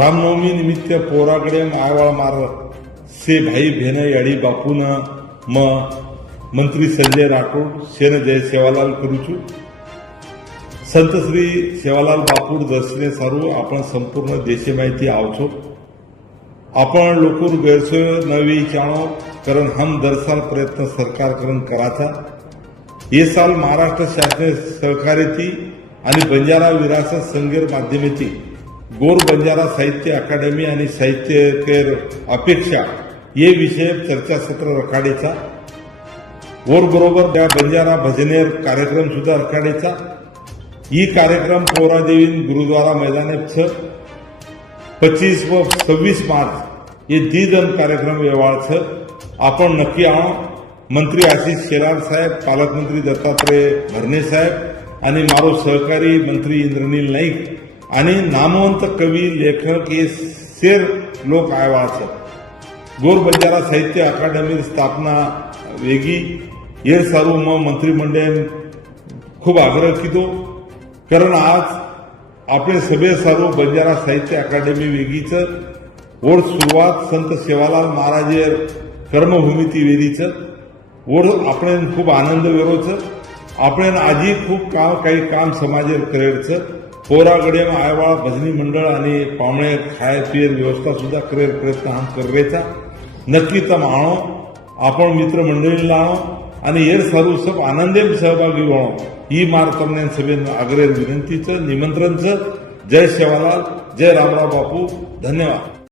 रामनवमी निमित्त पोराकडे आयवाळ मार से भाई भेन याडी बापून म मंत्री संजय राठोड शेन जय सेवालाल करूचू संत श्री सेवालाल बापूर दर्शने सारू आपण संपूर्ण देशे माहिती आवछो आपण लोकूर गैरसोय नवी चाणो कारण हम दरसाल प्रयत्न सरकार करून कराचा ये साल महाराष्ट्र शासन सहकार्याची आणि बंजारा विरासत संगीर माध्यमेची गोर बंजारा साहित्य अकादमी आणि साहित्यकेर अपेक्षा ये विषय चर्चासत्र रखाडेचा गोर बरोबर त्या बंजारा भजनेर कार्यक्रम सुद्धा रखाडेचा ही कार्यक्रम पोरादेवीन गुरुद्वारा मैदानात 25 व 26 मार्च ये दीदन कार्यक्रम व्यवहार आपण नक्की आणो मंत्री आशिष शेलार साहेब पालकमंत्री दत्तात्रय भरणे साहेब आणि मारो सहकारी मंत्री इंद्रनील नाईक आणि नामवंत कवी लेखक हे शेर लोक आयवाळ गोर बंजारा साहित्य अकादमी स्थापना वेगी ये सारू मंत्रिमंडळ खूप आग्रह किदो कारण आज आपले सभे सारू बंजारा साहित्य अकादमी वेगीच ओढ सुरुवात संत सेवालाल महाराजेर कर्मभूमिती वेदीच ओढ आपण खूप आनंद वेरोच आपण आजी खूप काही काम समाजेर करेरच पोरागडे आयवाळ भजनी मंडळ आणि पावणे खाय पियर व्यवस्था सुद्धा करेर प्रयत्न हम कररेचा नक्की तम आणो आपण मित्र मंडळीला आणो आणि हेर सारू सब आनंदेन सहभागी व्हावं ही मार तमने सभेन आग्रह विनंतीचं निमंत्रणचं जय सेवालाल जय रामराव बापू धन्यवाद।